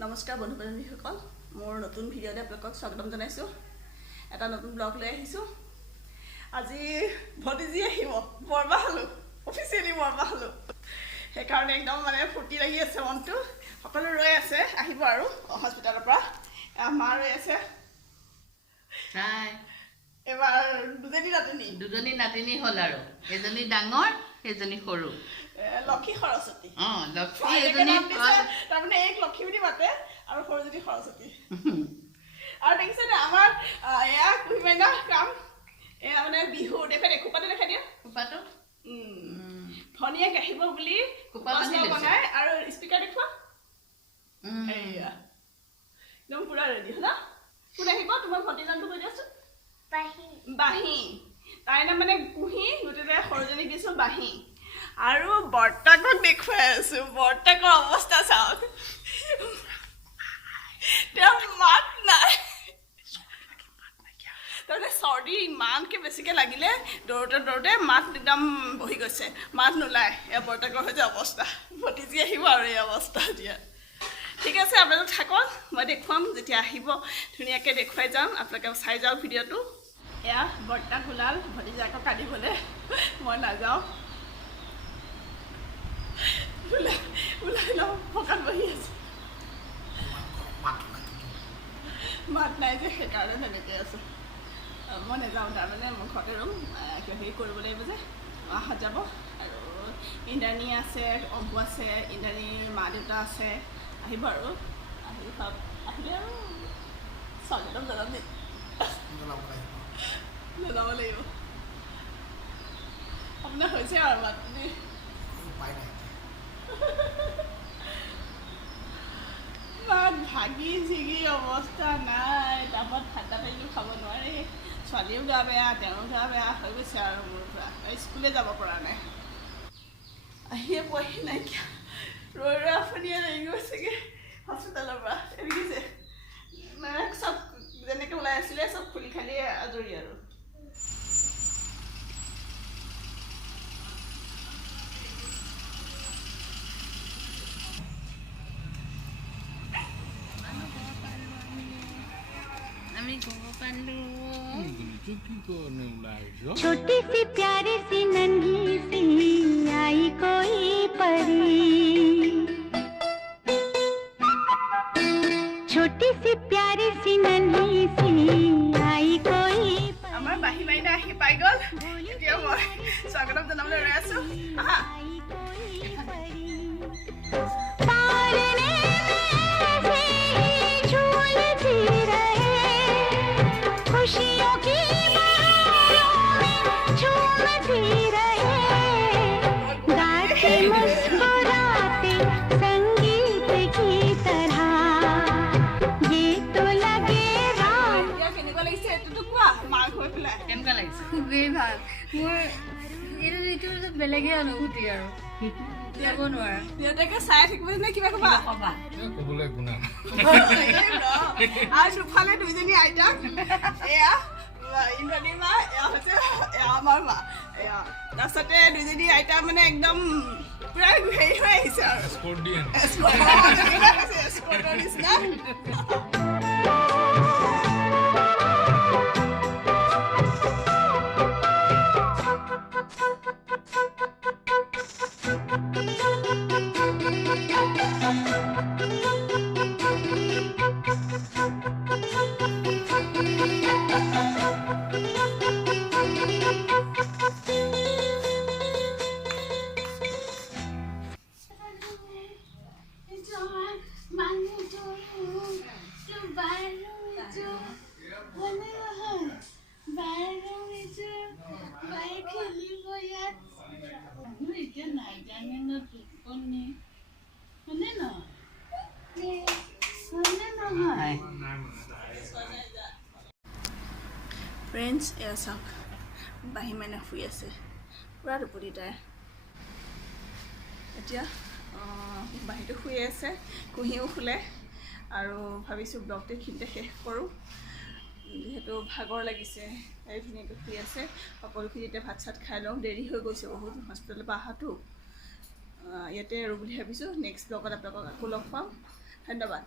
নমস্কাৰ বন্ধু বান্ধৱীসকল, মোৰ নতুন ভিডিঅ'তে আপোনালোকক স্বাগতম জনাইছোঁ। এটা নতুন ব্লগ লৈ আহিছোঁ। আজি ভতিজী আহিব, বৰমা হ'লোঁ, অফিচিয়েলি বৰমা হ'লোঁ। সেইকাৰণে একদম মানে ফূৰ্তি লাগি আছে মনটো। সকলো ৰৈ আছে, আহিব আৰু হস্পিটেলৰ পৰা। মা ৰৈ আছে। এবাৰ দুজনী নাতিনী হ'ল আৰু এজনী ডাঙৰ এজনী সৰু লক্ষী সৰস্বতী। তাৰমানে এক লক্ষী বুলি মাতে আৰু সৰস্বতী সৰস্বতী। আৰু দেখিছেনে আমাৰ এয়া কুহি মাইনা কাম, এয়া মানে বিহু দেখে খোপাটো দেখাই দিয়া। খোপাটো ভনীয়েক আহিব বুলি বনাই আৰু স্পীকাৰ দেখুৱা। এয়া একদম পুৰা ৰেডি হ'ল। কোন আহিব? তোমাৰ ভতিজানটো কৈ দিয়াচোন। বাঁহী। তাইৰ নাম মানে কুহি, গতিকে সৰুজনীক দিছোঁ বাঁহী। আৰু বৰ্তাকক দেখুৱাই আছোঁ। বৰ্তাকৰ অৱস্থা চাওক, তেওঁ মাত নাই। তাৰমানে চৰ্দি ইমানকৈ বেছিকৈ লাগিলে, দৌৰোতে মাত একদম বহি গৈছে, মাত নোলায়। এয়া বৰ্তাকৰ হৈছে অৱস্থা। ভতিজী আহিব আৰু এই অৱস্থা এতিয়া। ঠিক আছে, আপোনালোক থাকক, মই দেখুৱাম। যেতিয়া আহিব ধুনীয়াকৈ দেখুৱাই যাম, আপোনালোকে চাই যাওক ভিডিঅ'টো। এয়া বৰ্তাক ওলাল ভতিজাকক কান্দিবলৈ, মই নাযাওঁ। ওলাই লওঁ, পকাত বহি আছে, মাত নাই যে সেইকাৰণে তেনেকৈ আছোঁ। মই নাযাওঁ, তাৰমানে মই ঘৰতে ৰ'ম। কিবা হেৰি কৰিব লাগিব যে, অহাত যাব। আৰু ইন্দ্ৰাণী আছে, অম্বু আছে, ইন্দ্ৰাণীৰ মা দেউতা আছে, আহিব আৰু আহিলে আৰু স্বাগতম জনাম দেই, জনাব লাগিব। আপোনাৰ হৈছে আৰু মাত মাত ভাগি ছিগি অৱস্থা নাই। তাৰপৰা ঠাণ্ডা পানীও খাব নোৱাৰে। ছোৱালীও গা বেয়া, তেওঁৰো গা বেয়া হৈ গৈছে আৰু মোৰ পৰা স্কুলে যাব পৰা নাই। আহিয়ে পোৱাহি নাইকিয়া, ৰৈ আপুনিয়ে লাগি গৈছেগৈ হস্পিটেলৰ পৰা। দেখিছে মানে চব যেনেকৈ ওলাই আছিলে চব খুলি খালি আজৰি আৰু। छोटी सी प्यारी सी नन्ही सी आई कोई परी, छोटी सी प्यारी सी नन्ही सी आई कोई। আমাৰ বাঁহী মাইনা আহি পাই গ'ল। এতিয়া মই স্বাগতম জনাবলৈ ৰৈ আছোঁ। खुशियों की झूमती रहे, गाते मुस्कुराते संगीत की तरह, ये तो लगे राम। কেনেকুৱা লাগিছে এইটোতো কোৱা, মাক হৈ পেলাই কেনেকুৱা লাগিছে? খুবেই ভাল। মোৰ এইটো বেলেগে অনুভূতি আৰু যাব নোৱাৰা। দেউতাকে চাই থাকিব নে কিবা ক'বা? ক'বলৈ একো নাই। আৰু দুফালে দুইজনী আইতাক, এয়া ইন্দ্ৰাণীৰ মা, এয়া হৈছে আমাৰ মা। এয়া তাৰপিছতে দুইজনী আইতা মানে একদম পুৰা হেৰি হৈ আহিছে আৰু এস্কৰ্টৰ নিচিনা। ফ্ৰেণ্ডছ, এয়া চাওক বাঁহী মাইনা শুই আছে, পুৰা টোপনি তাই। এতিয়া বাঁহীটো শুই আছে, কুহিও শুলে। আৰু ভাবিছোঁ ব্লগটো এইখিনিতে শেষ কৰোঁ, যিহেতু ভাগৰ লাগিছে। তাই ধুনীয়াকৈ শুই আছে, সকলোখিনি এতিয়া ভাত চাত খাই লওঁ। দেৰি হৈ গৈছে বহুত হস্পিটেলৰ পৰা অহাটো। ইয়াতে আৰু বুলি ভাবিছোঁ। নেক্সট ব্লগত আপোনালোকক আকৌ লগ পাম। ধন্যবাদ।